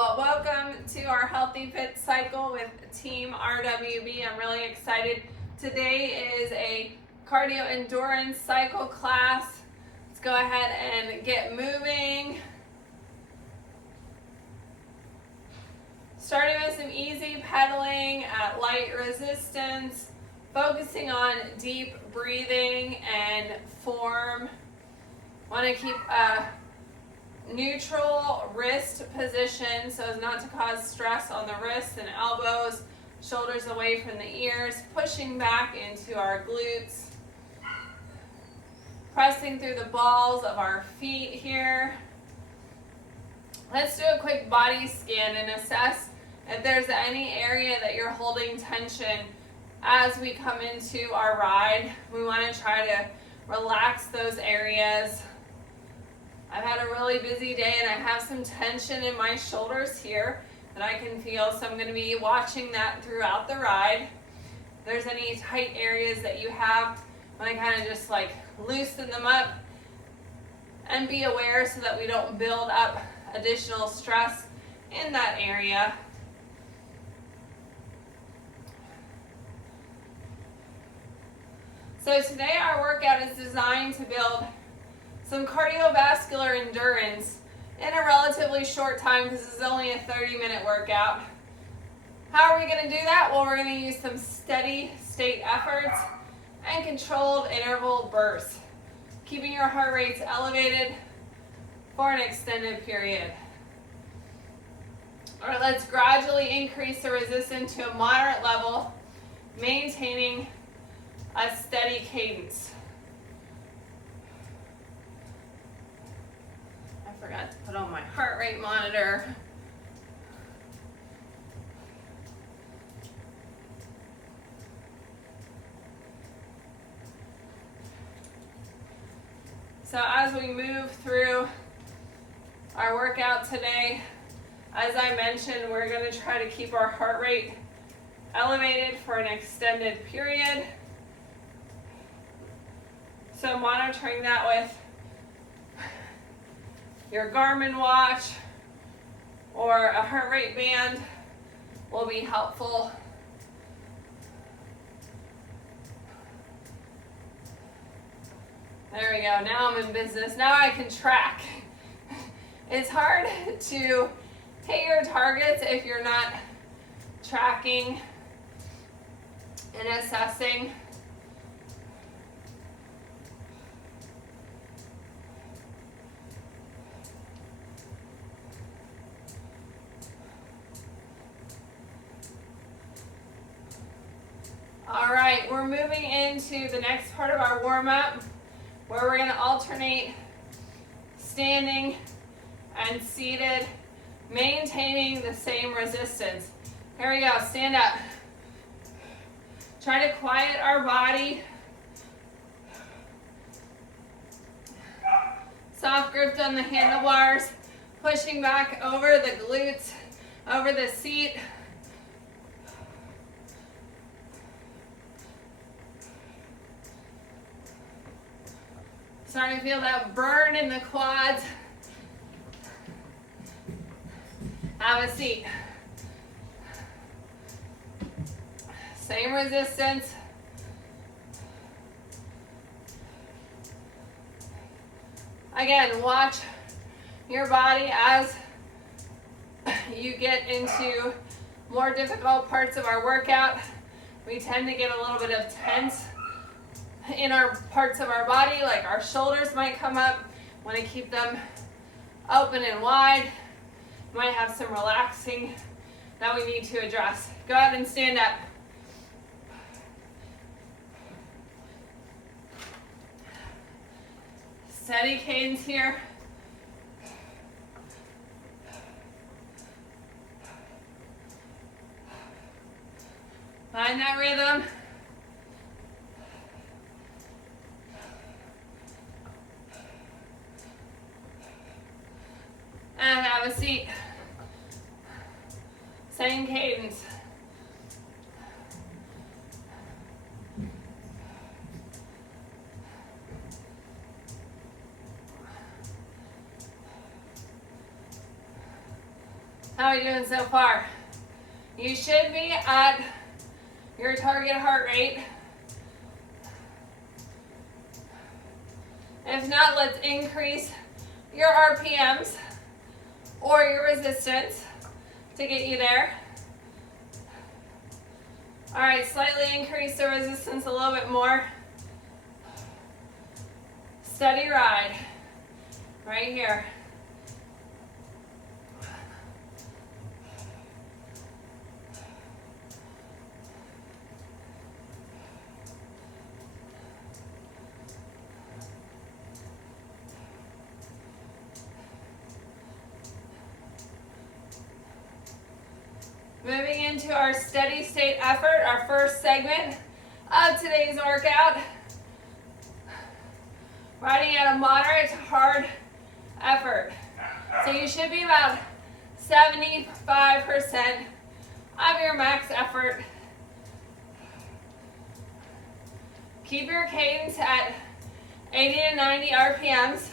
Well, welcome to our Healthy Fit Cycle with Team RWB. I'm really excited. Today is a cardio endurance cycle class. Let's go ahead and get moving. Starting with some easy pedaling at light resistance, focusing on deep breathing and form. Want to keep a neutral wrist position so as not to cause stress on the wrists and elbows, shoulders away from the ears, pushing back into our glutes, pressing through the balls of our feet here. Let's do a quick body scan and assess if there's any area that you're holding tension as we come into our ride. We want to try to relax those areas. I've had a really busy day and I have some tension in my shoulders here that I can feel, so I'm going to be watching that throughout the ride. If there's any tight areas that you have, I want to kind of just like loosen them up and be aware so that we don't build up additional stress in that area. So today our workout is designed to build some cardiovascular endurance in a relatively short time because this is only a 30-minute workout. How are we going to do that? Well, we're going to use some steady state efforts and controlled interval bursts, keeping your heart rates elevated for an extended period. All right, let's gradually increase the resistance to a moderate level, maintaining a steady cadence. I forgot to put on my heart rate monitor. So as we move through our workout today, as I mentioned, we're going to try to keep our heart rate elevated for an extended period. So monitoring that with your Garmin watch or a heart rate band will be helpful. There we go. Now I'm in business. Now I can track. It's hard to hit your targets if you're not tracking and assessing. All right, we're moving into the next part of our warm-up where we're going to alternate standing and seated, maintaining the same resistance. Here we go, stand up. Try to quiet our body. Soft grip on the handlebars, pushing back over the glutes, over the seat. Starting to feel that burn in the quads. Have a seat. Same resistance. Again, watch your body as you get into more difficult parts of our workout. We tend to get a little bit of tense in our parts of our body, like our shoulders might come up. Want to keep them open and wide. Might have some relaxing that we need to address. Go ahead and stand up. Steady cadence here. Find that rhythm. And have a seat. Same cadence. How are we doing so far? You should be at your target heart rate. If not, let's increase your RPMs or your resistance to get you there. All right, slightly increase the resistance a little bit more. Steady ride, right here. Moving into our steady state effort, our first segment of today's workout. Riding at a moderate to hard effort. So you should be about 75% of your max effort. Keep your cadence at 80 to 90 RPMs.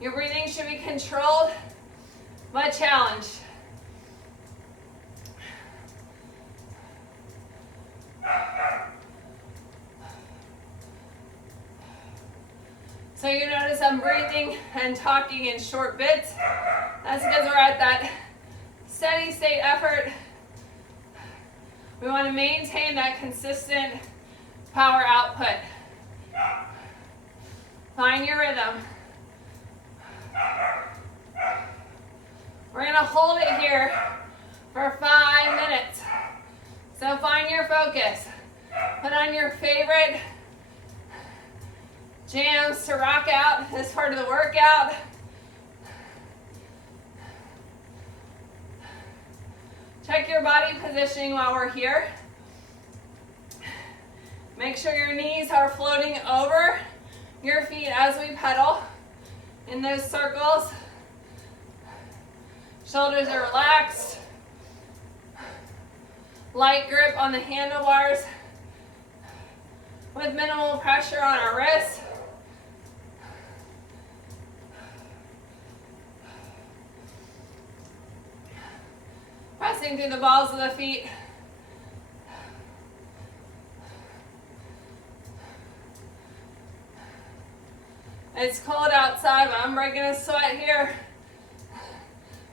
Your breathing should be controlled but challenged. So you notice I'm breathing and talking in short bits. That's because we're at that steady state effort. We want to maintain that consistent power output. Find your rhythm. We're going to hold it here for 5 minutes. So find your focus. Put on your favorite jams to rock out this part of the workout. Check your body positioning while we're here. Make sure your knees are floating over your feet as we pedal in those circles. Shoulders are relaxed. Light grip on the handlebars with minimal pressure on our wrists. Pressing through the balls of the feet. It's cold outside, but I'm breaking a sweat here.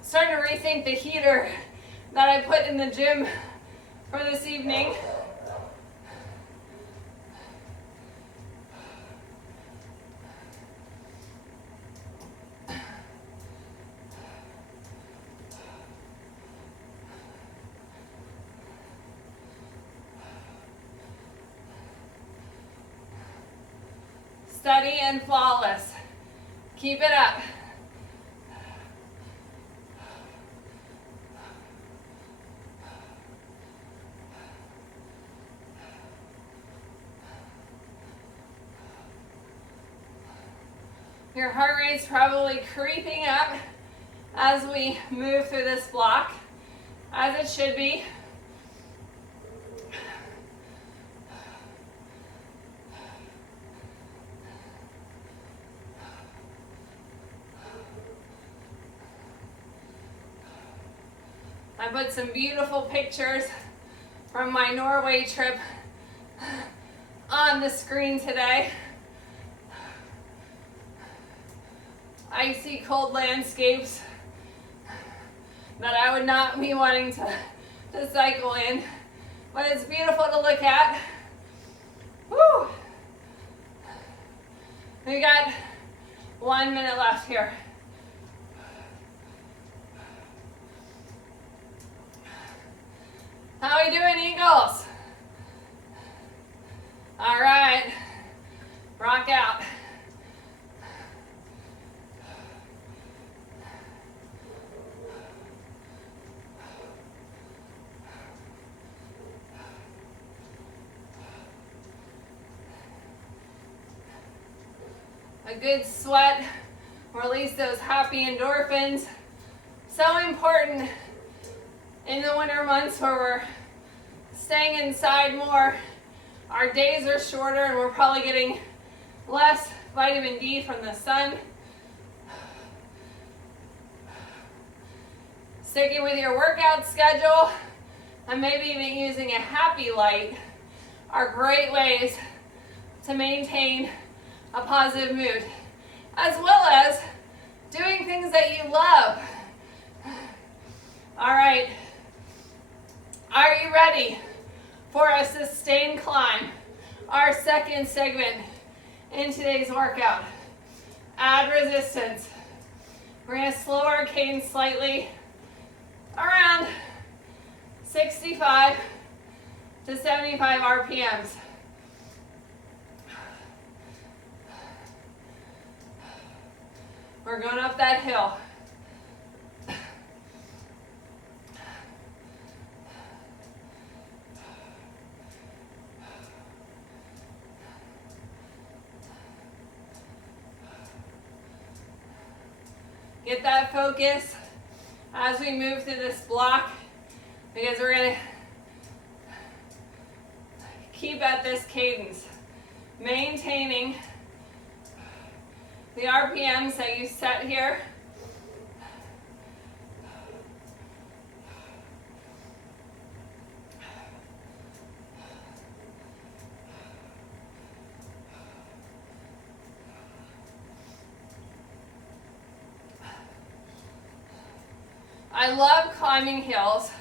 Starting to rethink the heater that I put in the gym for this evening. Steady and flawless. Keep it up. Your heart rate's probably creeping up as we move through this block, as it should be. I put some beautiful pictures from my Norway trip on the screen today. Icy cold landscapes that I would not be wanting to cycle in, but it's beautiful to look at. Woo! We got 1 minute left here. How are we doing, Eagles? All right, rock out. A good sweat, release those happy endorphins. So important in the winter months where we're staying inside more. Our days are shorter and we're probably getting less vitamin D from the sun. sticking with your workout schedule, and maybe even using a happy light are great ways to maintain a positive mood, as well as doing things that you love. All right, are you ready for a sustained climb? Our second segment in today's workout. Add resistance. We're going to slow our cadence slightly, around 65 to 75 RPMs. We're going up that hill. Get that focus as we move through this block, because we're going to keep at this cadence, maintaining the RPMs that you set here. I love climbing hills.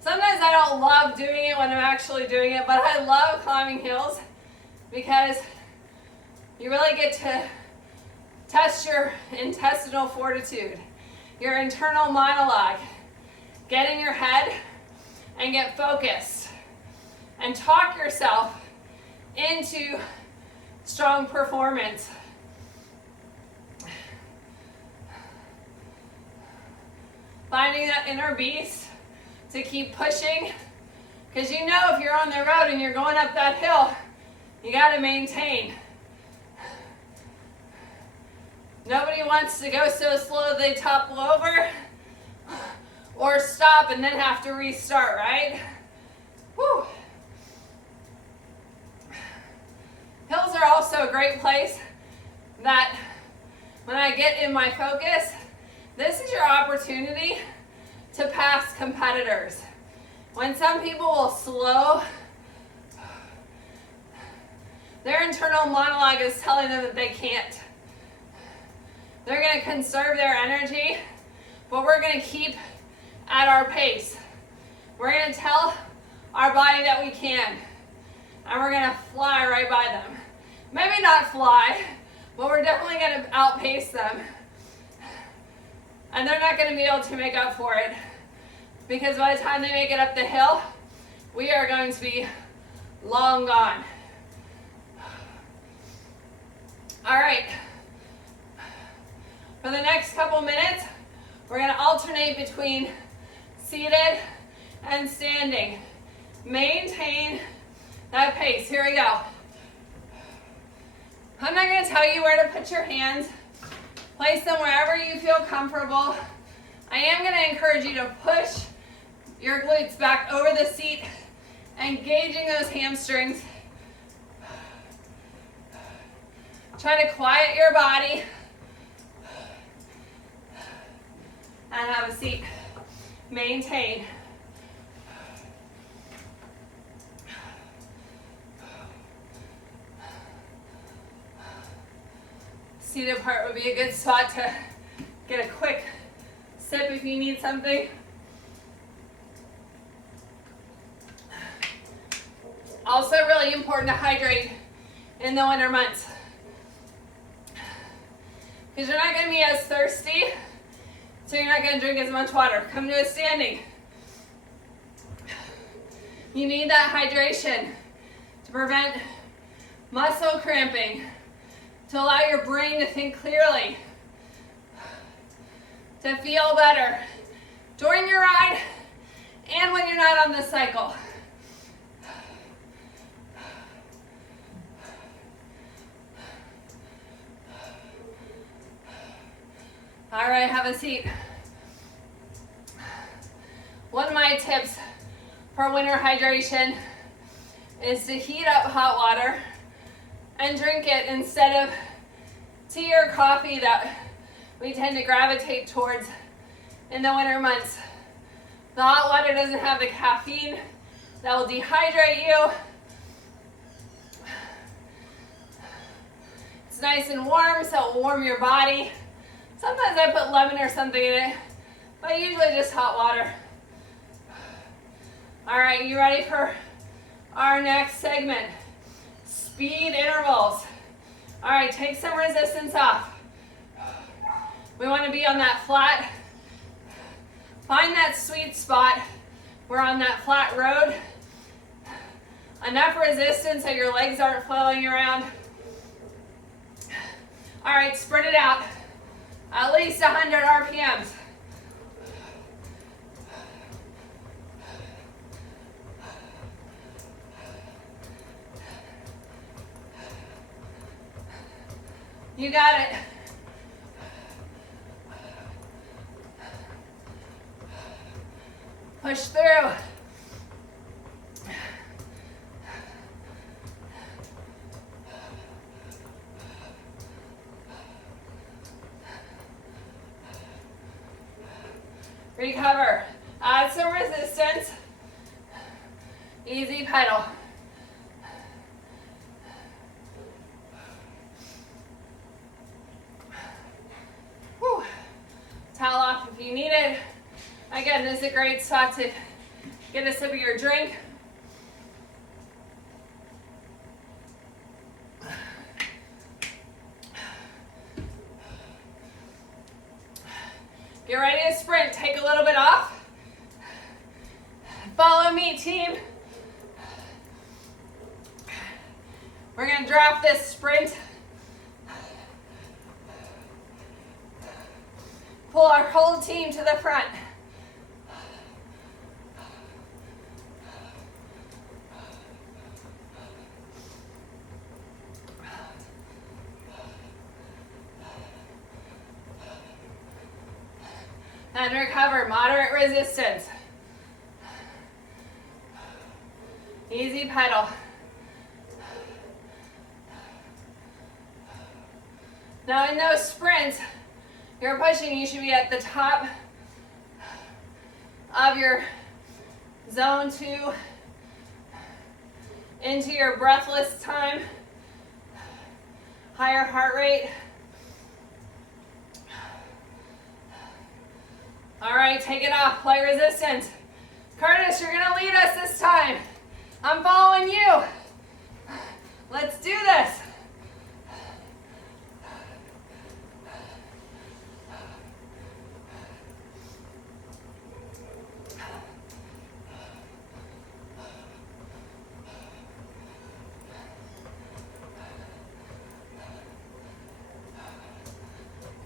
Sometimes I don't love doing it when I'm actually doing it, but I love climbing hills because you really get to test your intestinal fortitude, your internal monologue. Get in your head and get focused and talk yourself into strong performance. Finding that inner beast to keep pushing, because you know if you're on the road and you're going up that hill, you got to maintain. Nobody wants to go so slow that they topple over or stop and then have to restart, right? Whew. Hills are also a great place that when I get in my focus, this is your opportunity to pass competitors. When some people will slow, their internal monologue is telling them that they can't. They're going to conserve their energy, but we're going to keep at our pace. We're going to tell our body that we can, and we're going to fly right by them. Maybe not fly, but we're definitely going to outpace them. And they're not going to be able to make up for it, because by the time they make it up the hill, we are going to be long gone. All right. For the next couple minutes, we're going to alternate between seated and standing. Maintain that pace. Here we go. I'm not going to tell you where to put your hands. Place them wherever you feel comfortable. I am going to encourage you to push your glutes back over the seat, engaging those hamstrings. Try to quiet your body and have a seat. Maintain. Seated part would be a good spot to get a quick sip if you need something. Also really important to hydrate in the winter months, because you're not going to be as thirsty, so you're not going to drink as much water. Come to a standing. You need that hydration to prevent muscle cramping, to allow your brain to think clearly, to feel better during your ride and when you're not on the cycle. All right, have a seat. One of my tips for winter hydration is to heat up hot water and drink it instead of tea or coffee that we tend to gravitate towards in the winter months. The hot water doesn't have the caffeine that will dehydrate you. It's nice and warm, so it will warm your body. Sometimes I put lemon or something in it, but usually just hot water. All right, you ready for our next segment? Speed intervals. All right, take some resistance off. We want to be on that flat. Find that sweet spot. We're on that flat road. Enough resistance so your legs aren't flailing around. All right, spread it out. At least 100 RPMs. You got it. Push through. Recover. Add some resistance. Easy pedal. Whew. Towel off if you need it. Again, this is a great spot to get a sip of your drink. Get ready to sprint. Take a little bit off. Follow me, team. We're going to drop this sprint. Pull our whole team to the front. And recover, moderate resistance. Easy pedal. Now in those sprints, you're pushing, you should be at the top of your zone 2 into your breathless time, higher heart rate. All right, take it off, play resistance. Curtis, you're gonna lead us this time. I'm following you. Let's do this.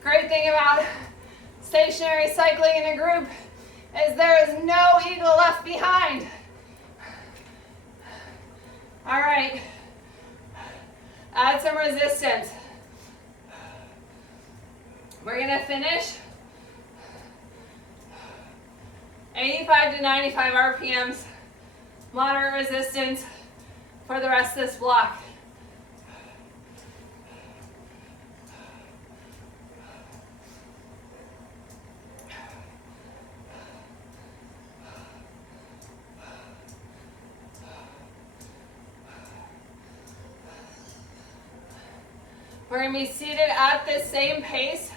Great thing about stationary cycling in a group is there is no ego left behind. All right, add some resistance. We're gonna finish 85 to 95 RPMs, moderate resistance for the rest of this block. We're going to be seated at this same pace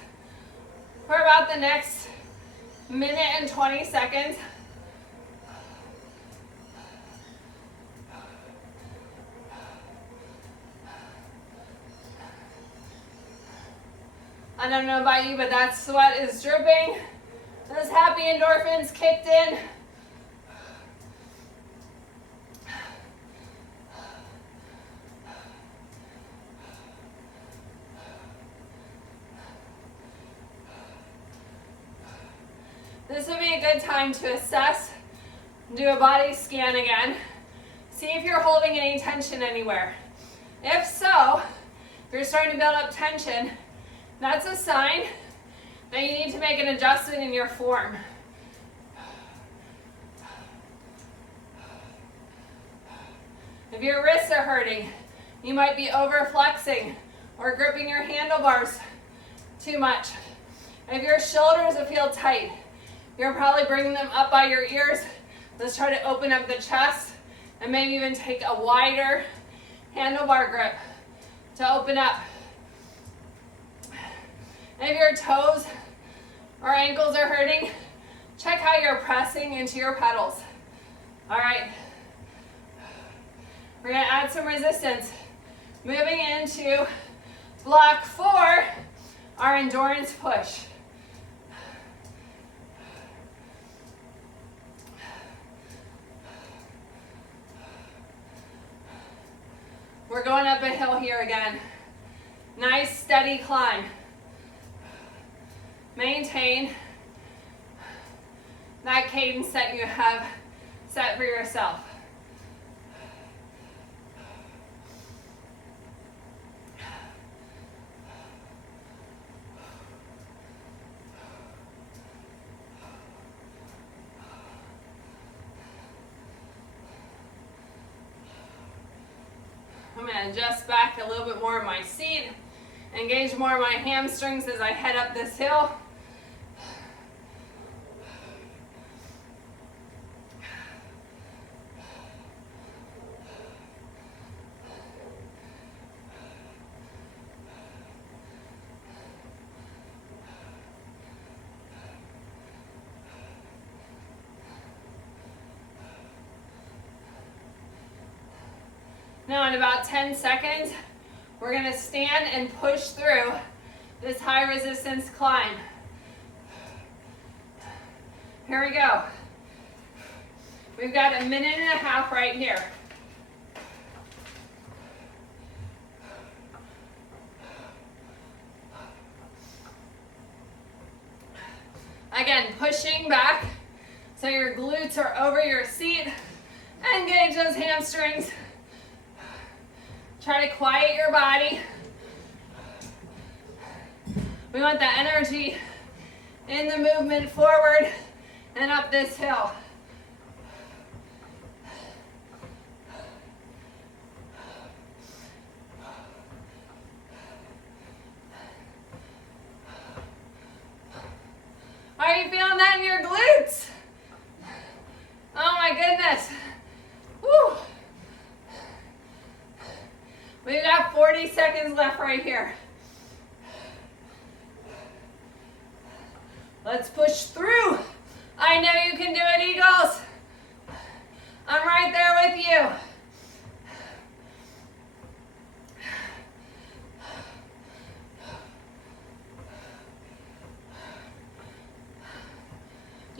for about the next minute and 20 seconds. I don't know about you, but that sweat is dripping. Those happy endorphins kicked in. This would be a good time to assess, do a body scan again, see if you're holding any tension anywhere. If so, if you're starting to build up tension, that's a sign that you need to make an adjustment in your form. If your wrists are hurting, you might be over flexing or gripping your handlebars too much. If your shoulders feel tight, You're probably bringing them up by your ears. Let's try to open up the chest and maybe even take a wider handlebar grip to open up. If your toes or ankles are hurting, check how you're pressing into your pedals. All right. We're gonna add some resistance. Moving into block 4, our endurance push. We're going up a hill here again. Nice steady climb. Maintain that cadence that you have set for yourself. I'm going to adjust back a little bit more of my seat, engage more of my hamstrings as I head up this hill. Now in about 10 seconds, we're going to stand and push through this high resistance climb. Here we go. We've got a minute and a half right here. Again, pushing back so your glutes are over your seat. Engage those hamstrings. Try to quiet your body. We want the energy in the movement forward and up this hill. Are you feeling that in your glutes? Oh my goodness. Woo. We've got 40 seconds left right here. Let's push through. I know you can do it, Eagles. I'm right there with you.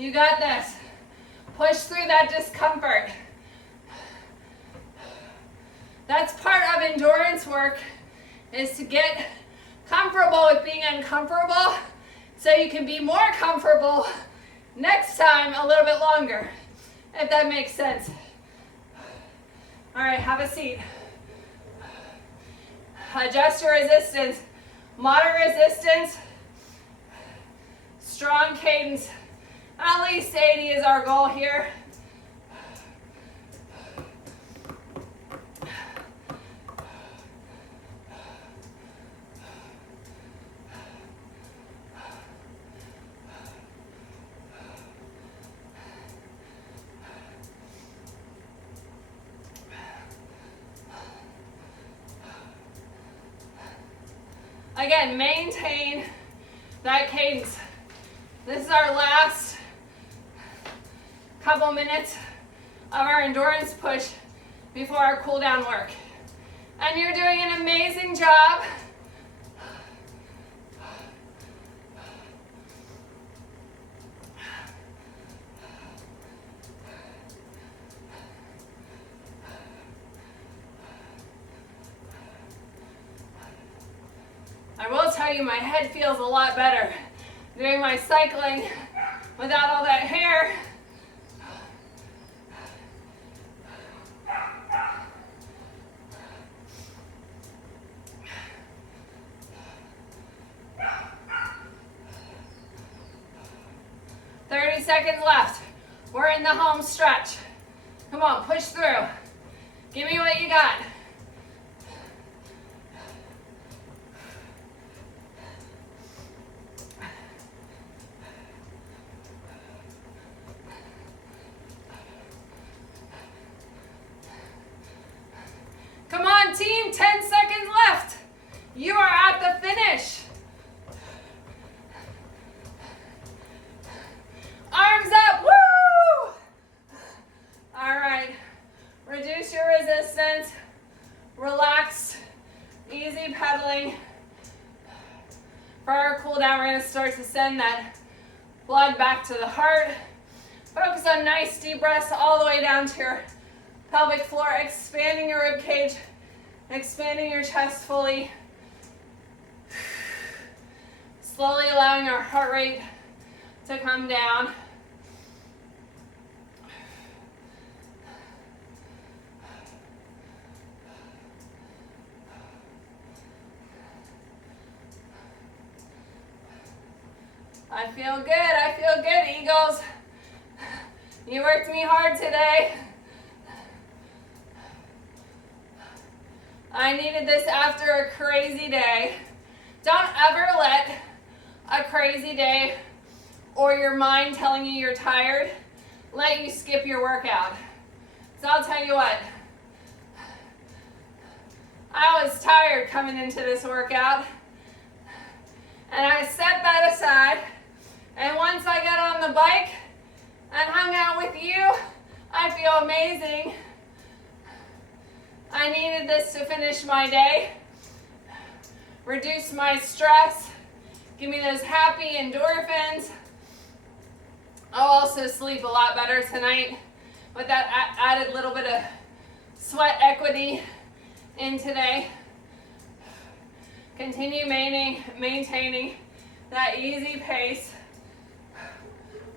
You got this. Push through that discomfort. That's part of endurance work, is to get comfortable with being uncomfortable so you can be more comfortable next time a little bit longer, if that makes sense. All right, have a seat. Adjust your resistance. Moderate resistance, strong cadence. At least 80 is our goal here. Again, maintain that cadence. This is our last couple minutes of our endurance push before our cool down work. And you're doing an amazing job. I will tell you, my head feels a lot better doing my cycling without all that hair. Seconds left. We're in the home stretch. Come on, push through. Give me what you got. You are at the finish. Arms up, woo! All right, reduce your resistance, relax, easy pedaling. For our cool down, we're gonna start to send that blood back to the heart. Focus on nice deep breaths all the way down to your pelvic floor, expanding your rib cage, expanding your chest fully. Slowly allowing our heart rate to come down. I feel good, Eagles. You worked me hard today. I needed this after a crazy day. Don't ever let a crazy day or your mind telling you you're tired let you skip your workout. So I'll tell you what, I was tired coming into this workout, and I set that aside, and once I got on the bike and hung out with you, I feel amazing. I needed this to finish my day, reduce my stress, give me those happy endorphins. I'll also sleep a lot better tonight with that added little bit of sweat equity in today. Continue maintaining that easy pace,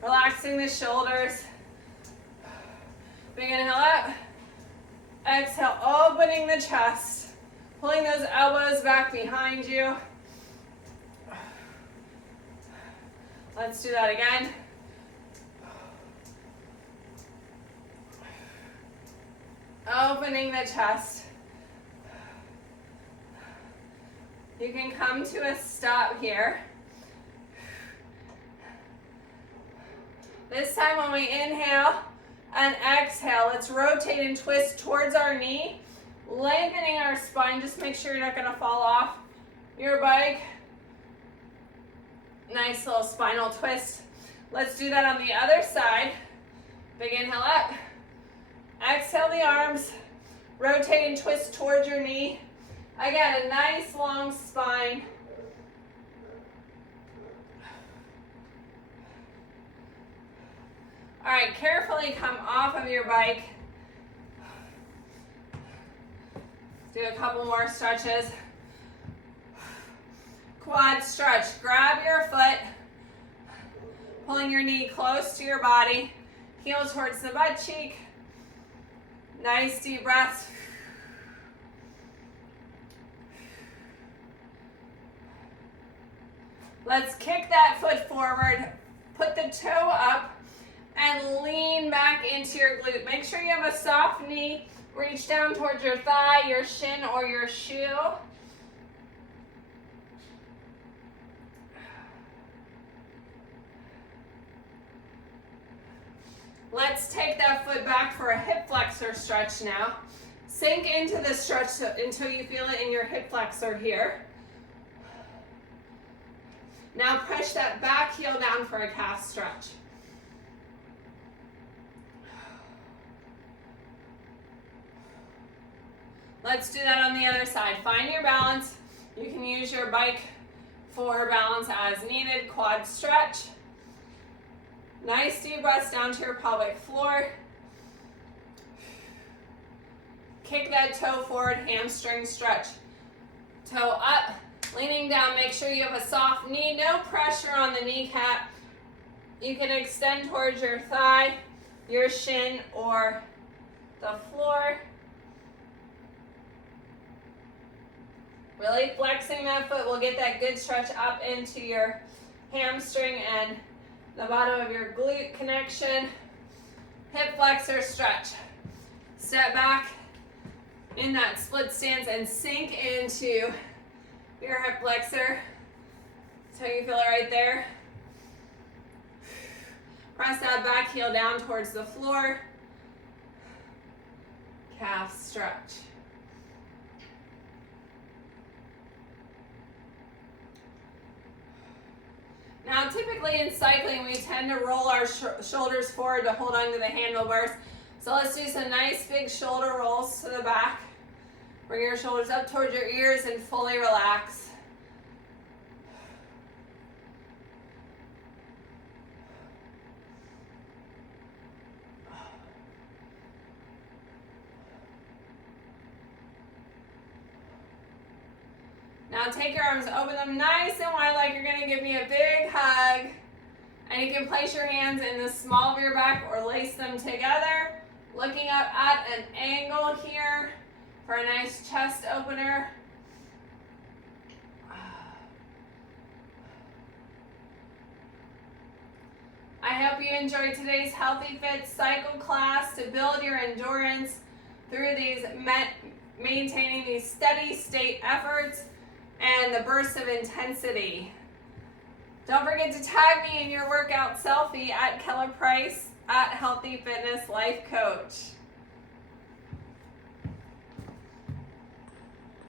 relaxing the shoulders. Big inhale up, exhale, opening the chest, pulling those elbows back behind you. Let's do that again. Opening the chest. You can come to a stop here. This time when we inhale and exhale, let's rotate and twist towards our knee, lengthening our spine. Just make sure you're not going to fall off your bike. Nice little spinal twist. Let's do that on the other side. Big inhale up. Exhale the arms. Rotate and twist towards your knee. Again, a nice long spine. All right, carefully come off of your bike. Do a couple more stretches. Quad stretch. Grab your foot, pulling your knee close to your body, heel towards the butt cheek. Nice deep breaths. Let's kick that foot forward, put the toe up, and lean back into your glute. Make sure you have a soft knee. Reach down towards your thigh, your shin, or your shoe. Let's take that foot back for a hip flexor stretch now. Sink into the stretch until you feel it in your hip flexor here. Now push that back heel down for a calf stretch. Let's do that on the other side. Find your balance. You can use your bike for balance as needed. Quad stretch. Nice deep breaths down to your pelvic floor. Kick that toe forward, hamstring stretch. Toe up, leaning down. Make sure you have a soft knee, no pressure on the kneecap. You can extend towards your thigh, your shin, or the floor. Really flexing that foot will get that good stretch up into your hamstring and the bottom of your glute connection. Hip flexor stretch. Step back in that split stance and sink into your hip flexor. That's how you feel it right there. Press that back heel down towards the floor. Calf stretch. Now, typically in cycling, we tend to roll our shoulders forward to hold on to the handlebars. So let's do some nice big shoulder rolls to the back. Bring your shoulders up towards your ears and fully relax. Now take your arms, open them nice and wide like you're gonna give me a big hug. And you can place your hands in the small of your back or lace them together. Looking up at an angle here for a nice chest opener. I hope you enjoyed today's Healthy Fit Cycle class to build your endurance through these maintaining these steady state efforts and the bursts of intensity. Don't forget to tag me in your workout selfie at Keller Price at Healthy Fitness Life Coach.